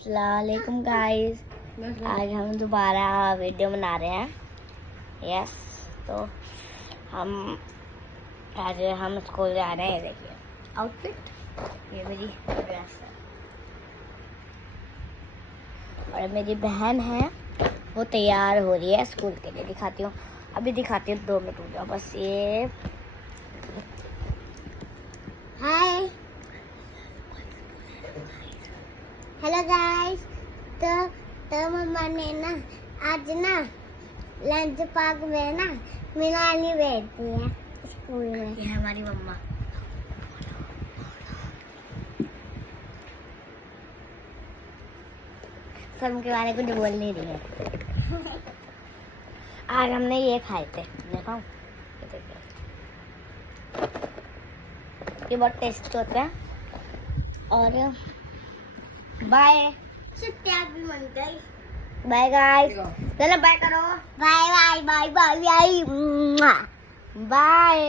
अस्सलामुअलैकुम गाइस। आज हम दोबारा वीडियो बना रहे हैं। यस, तो आज हम स्कूल जा रहे हैं। देखिए आउटफिट, ये मेरी ड्रेस है और मेरी बहन है, वो तैयार हो रही है स्कूल के लिए। दिखाती हूँ, अभी दिखाती हूँ, 2 मिनट रुक जाओ बस। ये हाय, हेलो गाइस। तो मम्मा ने ना आज ना लंच पैक में ना मिलानी भेजी है स्कूल में। ये है हमारी मम्मा। सब के बारे कुछ बोल नहीं रही है। आज हमने ये खाए थे, दिखाऊं? ये देखिए, ये बहुत टेस्ट होते हैं। और बाय, छुट्टियां भी मन गई। बाय गाइस, चलो बाय करो। Bye bye bye bye bye bye.